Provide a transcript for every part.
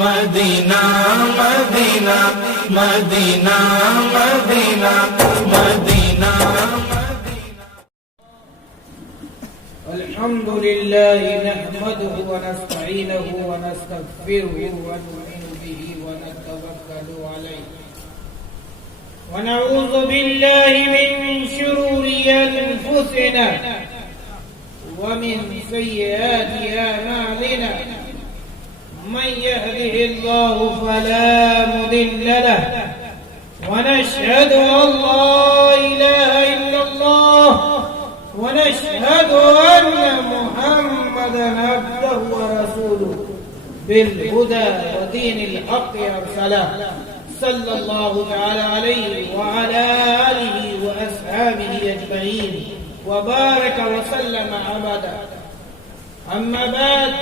مدینہ مدینہ مدینہ مدینہ مدینہ الحمد لله نحمده ونستعينه ونستغفره ونؤمن به ونتوكل عليه ونعوذ بالله من شرور أنفسنا ومن سيئات أعمالنا من يهده الله فلا مضل له ونشهد أن لا إله إلا الله ونشهد أن محمدا عبده ورسوله بالهدى ودين الحق أرسله صلى الله تعالى عليه وعلى آله وأصحابه أجمعين وبارك وسلم أبدا. أما بعد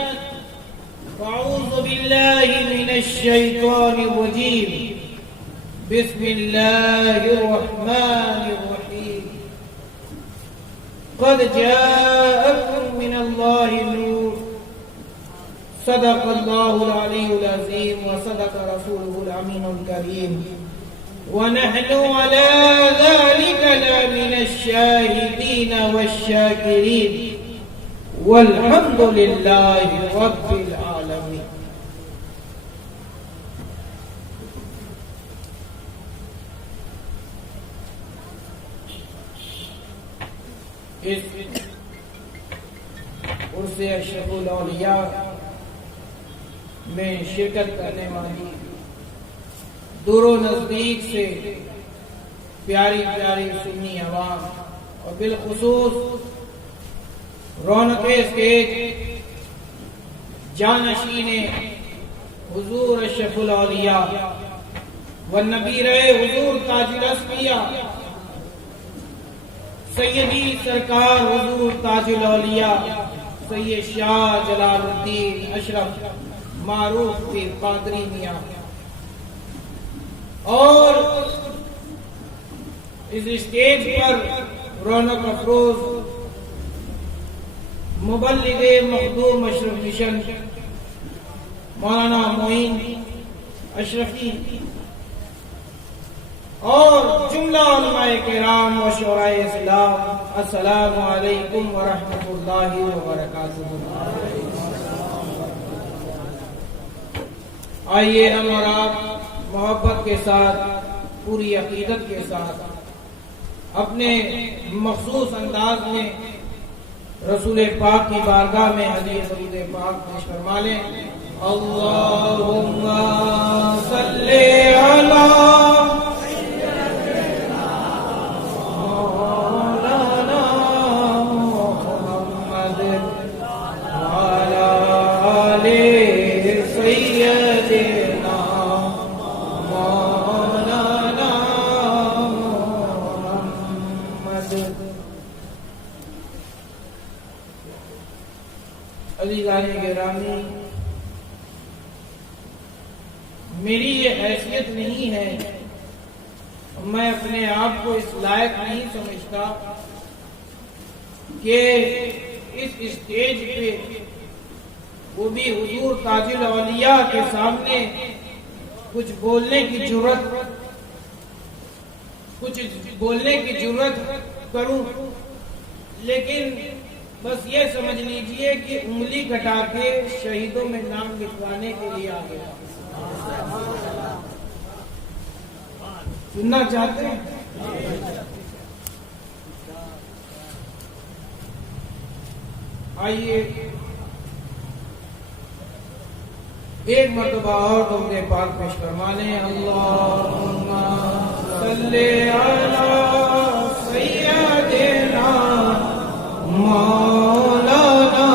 فأعوذ بالله من الشيطان الرجيم. بسم الله الرحمن الرحيم. قد جاءكم من الله نور. صدق الله العلي العظيم وصدق رسوله الأمين الكريم ونحن على ذلك لمن الشاهدين والشاكرين والحمد لله رب العالمين. اس عرس اشرف الاولیاء میں شرکت کرنے والی دور و نزدیک سے پیاری پیاری سنی عوام اور بالخصوص رونق اسٹیج جانشین حضور اشرف الاولیاء والنبی حضور تاج الاسفیاء سیدی سرکار حضور تاج الاولیاء سید شاہ جلال الدین اشرف معروف پیر قادری میاں اور اس اسٹیج پر رونق افروز مبلغ مخدوم اشرف مشن مولانا معین اشرفی اور جملہ علماء کرام و شورائے اسلام، السلام علیکم ورحمۃ اللہ وبرکاتہ. آئیے ہم اور آپ محبت کے ساتھ پوری عقیدت کے ساتھ اپنے مخصوص انداز میں رسول پاک کی بارگاہ میں حدیث درود پاک پیش فرما لیں. اللہم صلی علی مولانا محمد وعلی آل سیدنا مولانا محمد. عزیزان گرامی، میری یہ حیثیت نہیں ہے، میں اپنے آپ کو اس لائق نہیں سمجھتا کہ اس اسٹیج پہ وہ بھی حضور تاج الاولیاء کے سامنے کچھ بولنے کی جرت کروں، لیکن بس یہ سمجھ لیجئے کہ انگلی کٹا کے شہیدوں میں نام لکھوانے کے لیے آ گیا. سننا چاہتے ہیں؟ آئیے ایک مرتبہ اور درود پاک پیش فرما لیں. اللہم صلی علی سیدنا مولانا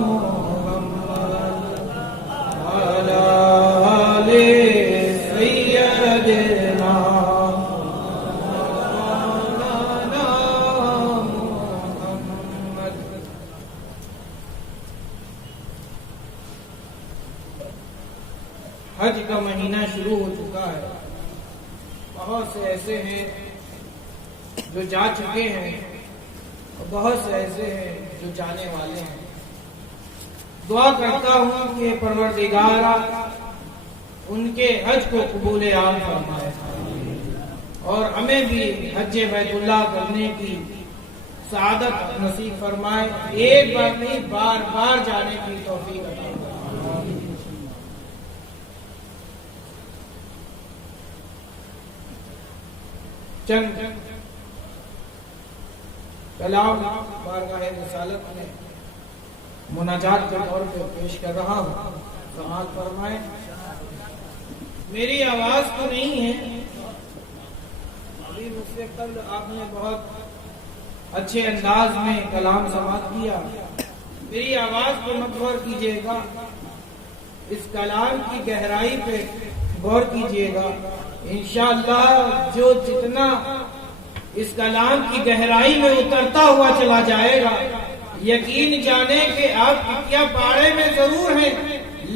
محمد وعلی آل سیدنا مولانا محمد. حج کا مہینہ شروع ہو چکا ہے. بہت سے ایسے ہیں جو جا چکے ہیں اور بہت سے ایسے ہیں جو جانے والے ہیں. دعا کرتا ہوں کہ پروردگار ان کے حج کو قبول عام فرمائے اور ہمیں بھی حج بیت اللہ کرنے کی سعادت نصیب فرمائے، ایک بار نہیں بار بار جانے کی توفیق عطا فرمائے۔ چند کلام بارگاہ رسالت میں مناجات کے طور پہ پیش کر رہا ہوں، سماعت فرمائیں۔ میری آواز تو نہیں ہے، ابھی مجھ سے قبل آپ نے بہت اچھے انداز میں کلام سماعت کیا، میری آواز کو مت غور کیجیے گا، اس کلام کی گہرائی پہ غور کیجیے گا۔ انشاءاللہ جو جتنا اس کلام کی گہرائی میں اترتا ہوا چلا جائے گا، یقین جانے کہ آپ کیا پاڑے میں ضرور ہیں،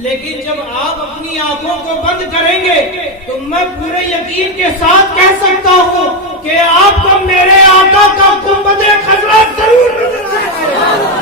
لیکن جب آپ اپنی آنکھوں کو بند کریں گے تو میں پورے یقین کے ساتھ کہہ سکتا ہوں کہ آپ کو میرے آقا کا گنبد خضرا ضرور نظر آئے گا۔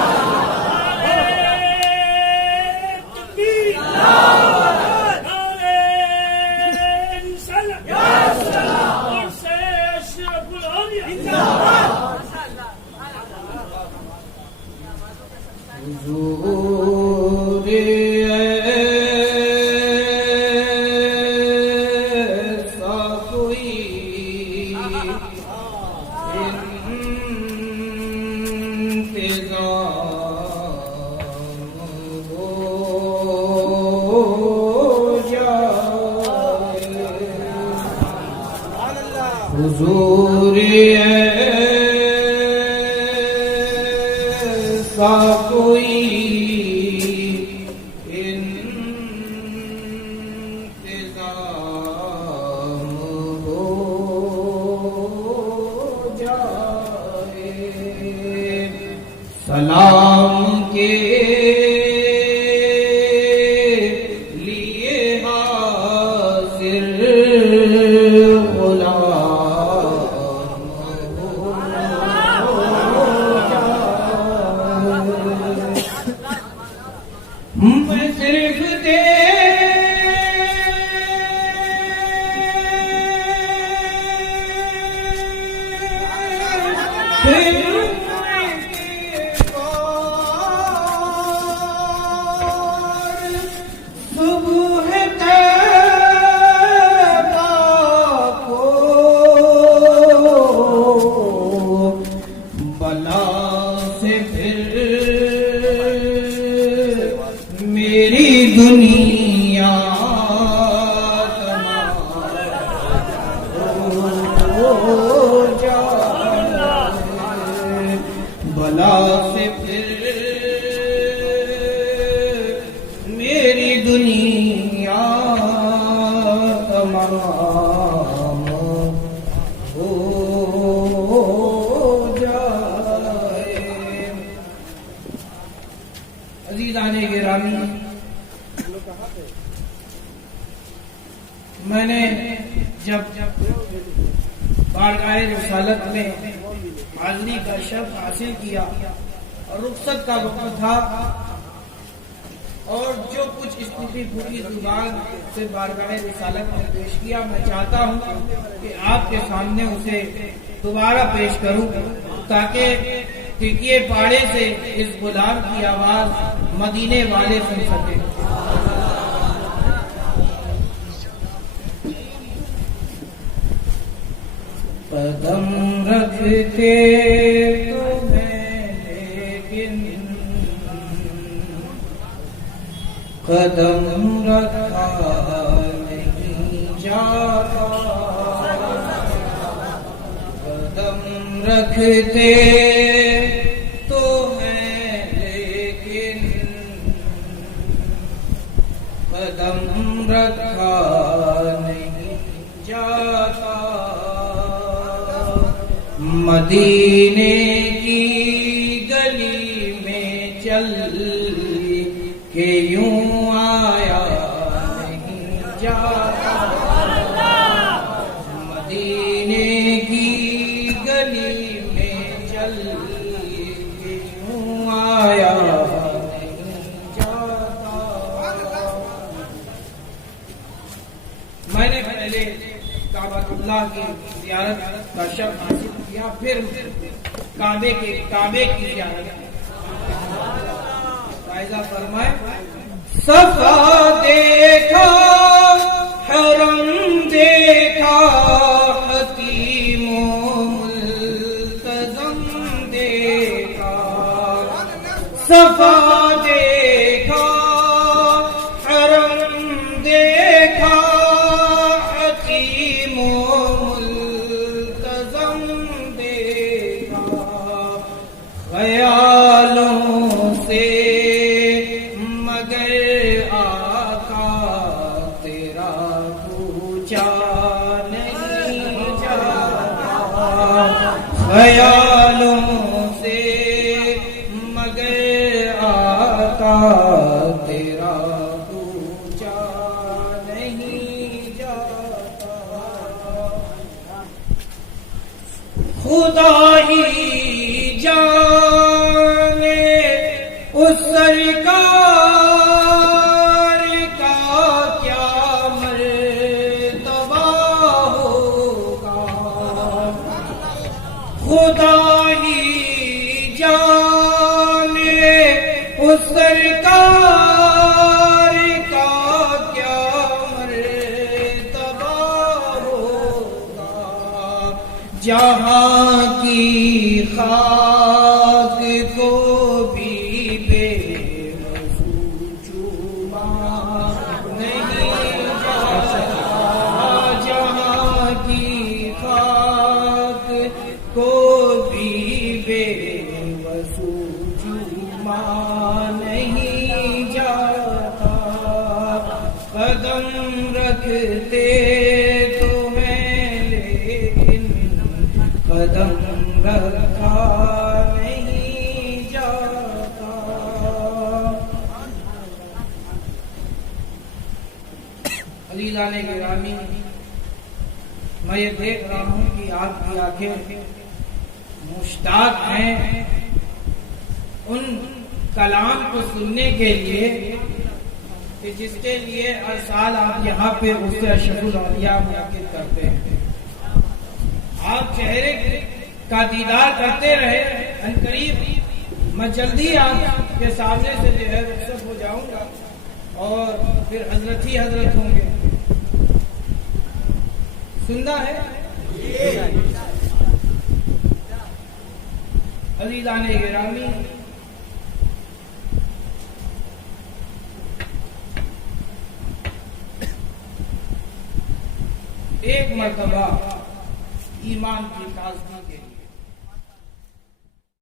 حضور ایسا کوئی انتظام ہو جائے، سلام کے لیے حاضر بلا سے پھر میری دنیا تمام ہو جائے۔ عزیزان گرامی، میں نے جب بارگاہ رسالت میں حاضری کا شرف حاصل کیا اور رخصت کا وقت تھا، اور جو کچھ استفی پوری زبان سے بارگاہ رسالت میں پیش کیا، میں چاہتا ہوں کہ آپ کے سامنے اسے دوبارہ پیش کروں تاکہ تکیے پاڑے سے اس غلام کی آواز مدینے والے سن سکیں۔ قدم رکھتے تو میں لیکن قدم رکھا نہیں جاتا، قدم رکھتے تو میں لیکن قدم رکھا نہیں جاتا، مدینے کی گلی میں چل کے یوں آیا نہیں جاتا، مدینے کی گلی میں چل کے یوں آیا نہیں جاتا۔ پہلے کعبۃ اللہ کی زیارت کا شرف حاصل کیا، پھر کعبے کی زیارت کی۔ فائدہ فرمائے صفا دیکھا، حرم دیکھا، حکیم و ملتزم دیکھا، صفا دیکھا، حرم دیکھا، حکیم و ملتزم دیکھا، خیالوں سے مگر آقا تیرا پوچھا نہیں جاتا، خیالوں سے مگر آقا تیرا پوچھا نہیں جاتا، خدا ہی جانے اس سرکار کا کیا مرتبہ ہوگا، خدا ہی جانے اس سرکار کا کیا مرتبہ ہوگا، جہاں کی خاک کو بھی بے وضو چوما نہیں جاتا، جہاں کی خاک کو بھی بے وضو چوما نہیں جاتا، قدم رکھتے تو ہیں لیکن قدم رکھا نہیں جاتا۔ عزیزان گرامی، میں یہ دیکھ رہا ہوں کہ آپ کی آنکھیں مشتاق ہیں ان کلام کو سننے کے لیے کہ جس کے لیے ہر سال آپ یہاں پہ اس اشرف الاولیاء منعقد کرتے ہیں۔ آپ چہرے کا دیدار کرتے رہے، عنقریب میں جلدی آپ کے سامنے سے جو ہے رخصت ہو جاؤں گا اور پھر حضرت ہی حضرت ہوں گے۔ سننا ہے عزیزان گرامی، ایک مرتبہ ایمان کی تازگی کے لیے